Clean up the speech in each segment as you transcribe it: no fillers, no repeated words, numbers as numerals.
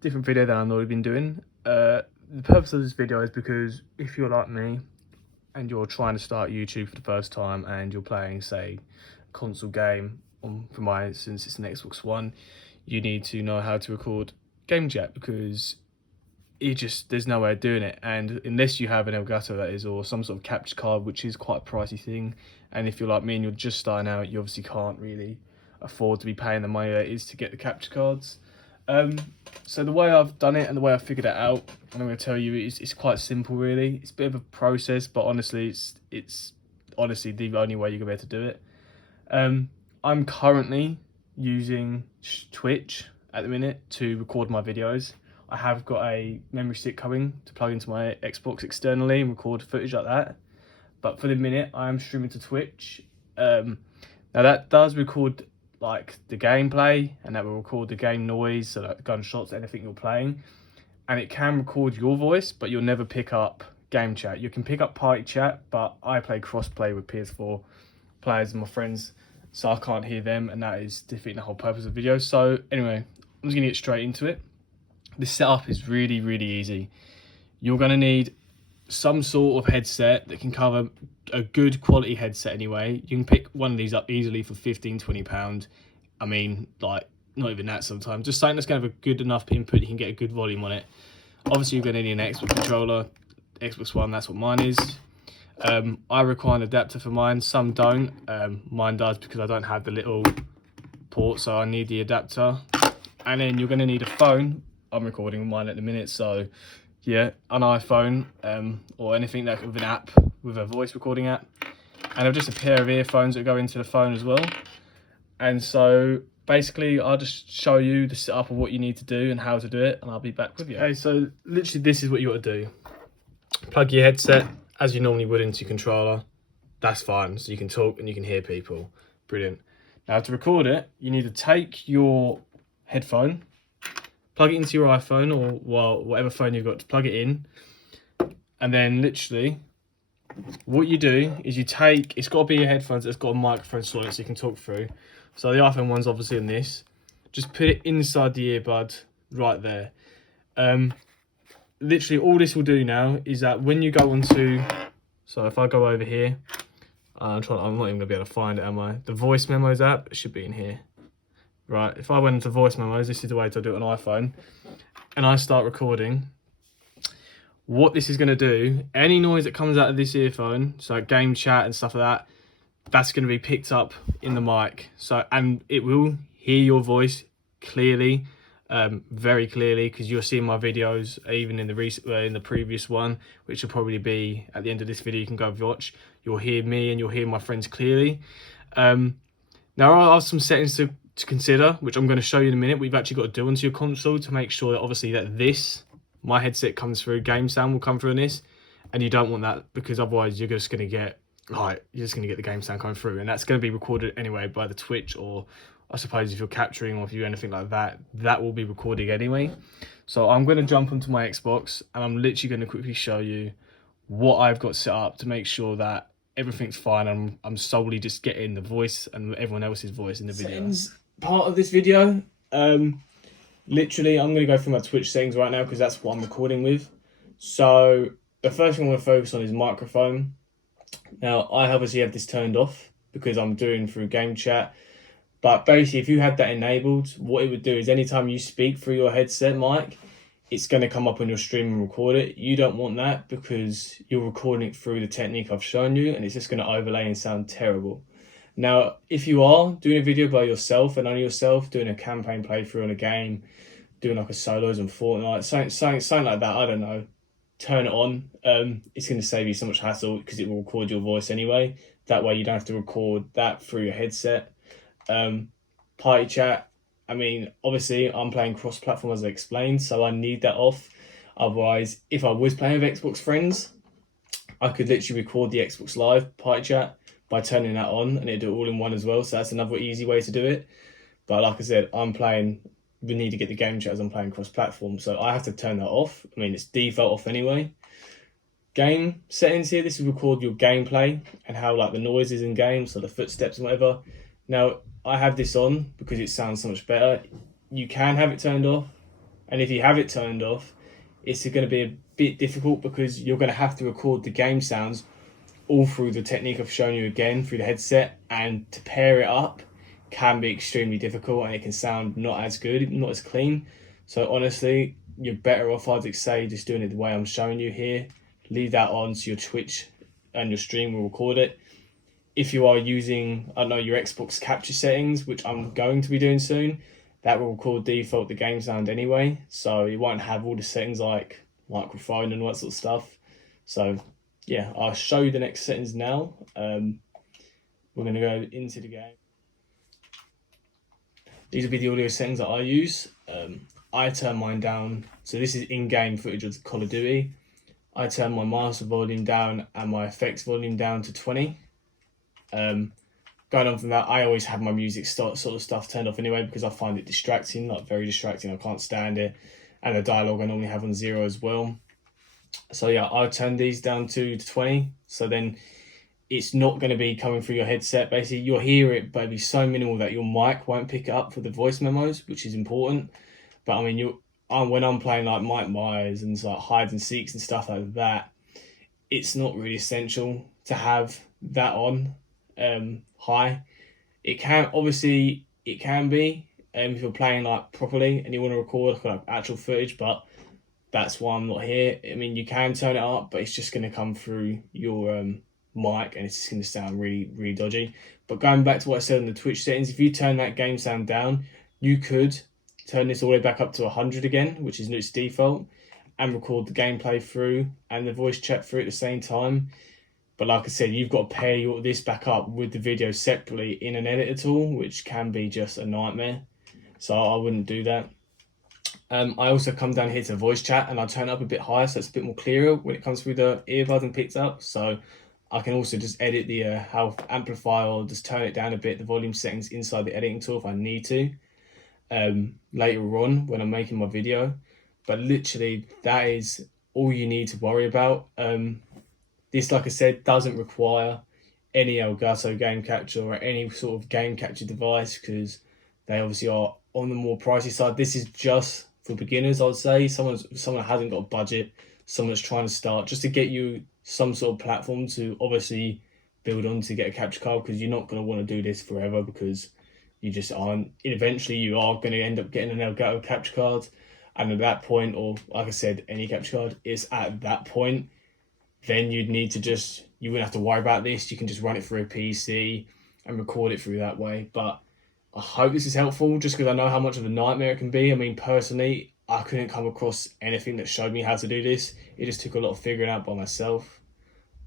Different video than I've already been doing. The purpose of this video is because if you're like me and you're trying to start YouTube for the first time and you're playing, say, a console game, for my instance it's an Xbox One, you need to know how to record game chat, because there's no way of doing it, and unless you have an Elgato, that is, or some sort of capture card, which is quite a pricey thing, and if you're like me and you're just starting out, you obviously can't really afford to be paying the money that is to get the capture cards. So the way I've done it and the way I've figured it out, and I'm going to tell you, it's quite simple really. It's a bit of a process, but honestly it's honestly the only way you're going to be able to do it. I'm currently using Twitch at the minute to record my videos. I have got a memory stick coming to plug into my Xbox externally and record footage like that. But for the minute, I am streaming to Twitch. Now that does record like the gameplay, and that will record the game noise, so like gunshots, anything you're playing. And it can record your voice, but you'll never pick up game chat. You can pick up party chat, but I play cross-play with PS4 players and my friends, so I can't hear them, and that is defeating the whole purpose of the video. So anyway, I'm just gonna get straight into it. The setup is really, really easy. You're gonna need some sort of headset that can cover a good quality headset anyway. You can pick one of these up easily for £15-20. I mean, like, not even that sometimes. Just something that's going to have a good enough input, you can get a good volume on it. Obviously, you're going to need an Xbox controller. Xbox One, that's what mine is. I require an adapter for mine. Some don't. Mine does, because I don't have the little port, so I need the adapter. And then you're going to need a phone. I'm recording with mine at the minute, so yeah, an iPhone, or anything that with an app, with a voice recording app, and just a pair of earphones that go into the phone as well. And so basically I'll just show you the setup of what you need to do and how to do it, and I'll be back with you. Okay, so literally this is what you got to do. Plug your headset as you normally would into your controller. That's fine, so you can talk and you can hear people. Brilliant. Now to record it, you need to take your headphone, plug it into your iPhone, or well, whatever phone you've got, to plug it in. And then literally what you do is you take, it's got to be your headphones that's got a microphone slot in it so you can talk through. So the iPhone one's obviously in this. Just put it inside the earbud right there. Literally all this will do now is that when you go onto, so if I go over here, I'm not even going to be able to find it, am I? The voice memos app, it should be in here. Right, if I went into voice memos, this is the way to do it on iPhone, and I start recording, what this is going to do, any noise that comes out of this earphone, so like game chat and stuff like that, that's going to be picked up in the mic. So, and it will hear your voice clearly, very clearly, because you're seeing my videos even in the previous one, which will probably be at the end of this video. You can go watch. You'll hear me and you'll hear my friends clearly. Now I have some settings to consider, which I'm going to show you in a minute. We've actually got to do onto your console to make sure that obviously that my headset comes through, game sound will come through in this, and you don't want that, because otherwise you're just going to get the game sound coming through, and that's going to be recorded anyway by the Twitch, or I suppose if you're capturing or if you do anything like that, that will be recording anyway. So I'm going to jump onto my Xbox, and I'm literally going to quickly show you what I've got set up to make sure that everything's fine. I'm solely just getting the voice and everyone else's voice in the video. Settings part of this video. Literally, I'm going to go through my Twitch settings right now, because that's what I'm recording with. So the first thing I'm going to focus on is microphone. Now, I obviously have this turned off because I'm doing through game chat. But basically, if you had that enabled, what it would do is anytime you speak through your headset mic, it's going to come up on your stream and record it. You don't want that, because you're recording it through the technique I've shown you, and it's just going to overlay and sound terrible. Now, if you are doing a video by yourself and only yourself, doing a campaign playthrough on a game, doing like a solos on Fortnite, something like that, I don't know, turn it on. It's going to save you so much hassle, because it will record your voice anyway. That way you don't have to record that through your headset. Party chat, I mean, obviously I'm playing cross-platform as I explained, so I need that off. Otherwise, if I was playing with Xbox friends, I could literally record the Xbox Live party chat by turning that on, and it'd do it all in one as well. So that's another easy way to do it. But like I said, we need to get the game chat as I'm playing cross-platform, so I have to turn that off. I mean, it's default off anyway. Game settings here, this will record your gameplay and how like the noises in game, so the footsteps and whatever. Now, I have this on because it sounds so much better. You can have it turned off, And if you have it turned off, it's going to be a bit difficult because you're going to have to record the game sounds all through the technique I've shown you again through the headset, and to pair it up can be extremely difficult and it can sound not as good, not as clean. So honestly, you're better off, I'd say, just doing it the way I'm showing you here. Leave that on so your Twitch and your stream will record it. If you are using, I don't know, your Xbox capture settings, which I'm going to be doing soon, that will record default the game sound anyway. So you won't have all the settings like microphone and all that sort of stuff. So yeah, I'll show you the next settings now. We're going to go into the game. These will be the audio settings that I use. I turn mine down. So this is in-game footage of Call of Duty. I turn my master volume down and my effects volume down to 20. Going on from that, I always have my music sort of stuff turned off anyway because I find it distracting, like very distracting. I can't stand it. And the dialogue I normally have on 0 as well. So yeah, I'll turn these down to 20. So then it's not going to be coming through your headset. Basically, you'll hear it, but it'll be so minimal that your mic won't pick it up for the voice memos, which is important. But I mean, when I'm playing like Mike Myers and like hide and seeks and stuff like that, it's not really essential to have that on high. It can obviously be if you're playing like properly and you want to record like actual footage, but that's why I'm not here. I mean, you can turn it up, but it's just going to come through your mic and it's just going to sound really, really dodgy. But going back to what I said on the Twitch settings, if you turn that game sound down, you could turn this all the way back up to 100 again, which is its default, and record the gameplay through and the voice chat through at the same time. But like I said, you've got to pair this back up with the video separately in an editor tool, which can be just a nightmare. So I wouldn't do that. I also come down here to voice chat and I turn it up a bit higher so it's a bit more clearer when it comes through the earbuds and picks up. So I can also just edit the how amplify or just turn it down a bit, the volume settings inside the editing tool if I need to later on when I'm making my video. But literally that is all you need to worry about. This, like I said, doesn't require any Elgato game capture or any sort of game capture device because they obviously are on the more pricey side. This is just for beginners, I'd say. Someone hasn't got a budget, someone that's trying to start, just to get you some sort of platform to obviously build on to get a capture card, because you're not going to want to do this forever because you just aren't. Eventually you are going to end up getting an Elgato capture card, and at that point, or like I said, any capture card, is at that point, then you'd need to you wouldn't have to worry about this. You can just run it through a PC and record it through that way. But I hope this is helpful, just because I know how much of a nightmare it can be. I mean, personally, I couldn't come across anything that showed me how to do this. It just took a lot of figuring out by myself.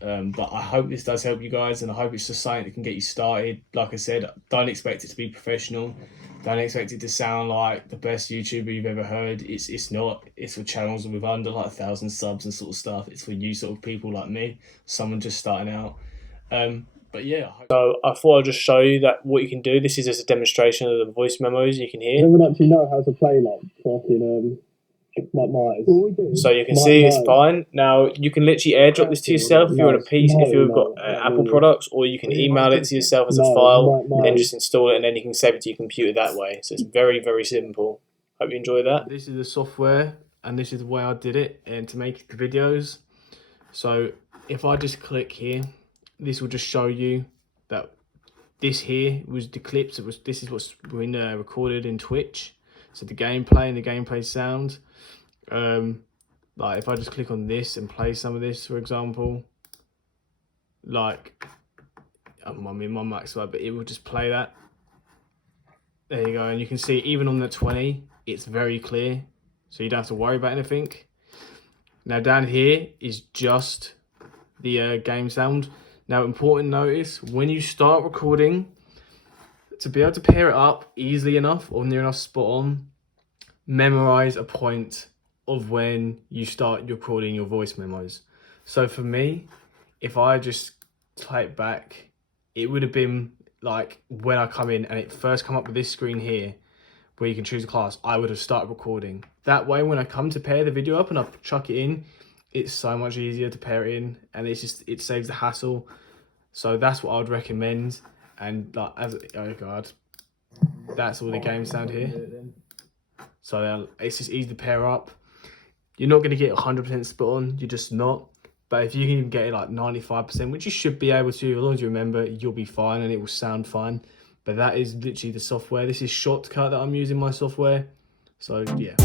But I hope this does help you guys, and I hope it's just something that can get you started. Like I said, don't expect it to be professional. Don't expect it to sound like the best YouTuber you've ever heard. It's not. It's for channels with under like 1,000 subs and sort of stuff. It's for you sort of people like me, someone just starting out. But yeah, so I thought I'd just show you that what you can do. This is just a demonstration of the voice memos you can hear. I don't actually know how to play like fucking Mike Myers. So you can see it's fine. Now you can literally airdrop this to yourself if you're on a PC, if you've got Apple products, or you can email it to yourself as a file, and then just install it, and then you can save it to your computer that way. So it's very, very simple. Hope you enjoy that. This is the software, and this is the way I did it, and to make the videos. So if I just click here, this will just show you that this here was the clips. This is what's been recorded in Twitch. So the gameplay and the gameplay sound. Like if I just click on this and play some of this, for example, like I mean my max low, but it will just play that. There you go, and you can see even on the 20, it's very clear, so you don't have to worry about anything. Now down here is just the game sound. Now, important notice, when you start recording, to be able to pair it up easily enough or near enough spot on, memorize a point of when you start recording your voice memos. So for me, if I just play it back, it would have been like when I come in and it first come up with this screen here where you can choose a class, I would have started recording. That way, when I come to pair the video up and I chuck it in, it's so much easier to pair it in, and it saves the hassle. So that's what I would recommend. And like, oh god, that's all the game sound here. So it's just easy to pair up. You're not going to get 100% spot on, you're just not. But if you can get it like 95%, which you should be able to, as long as you remember, you'll be fine and it will sound fine. But that is literally the software. This is Shortcut that I'm using my software. So yeah.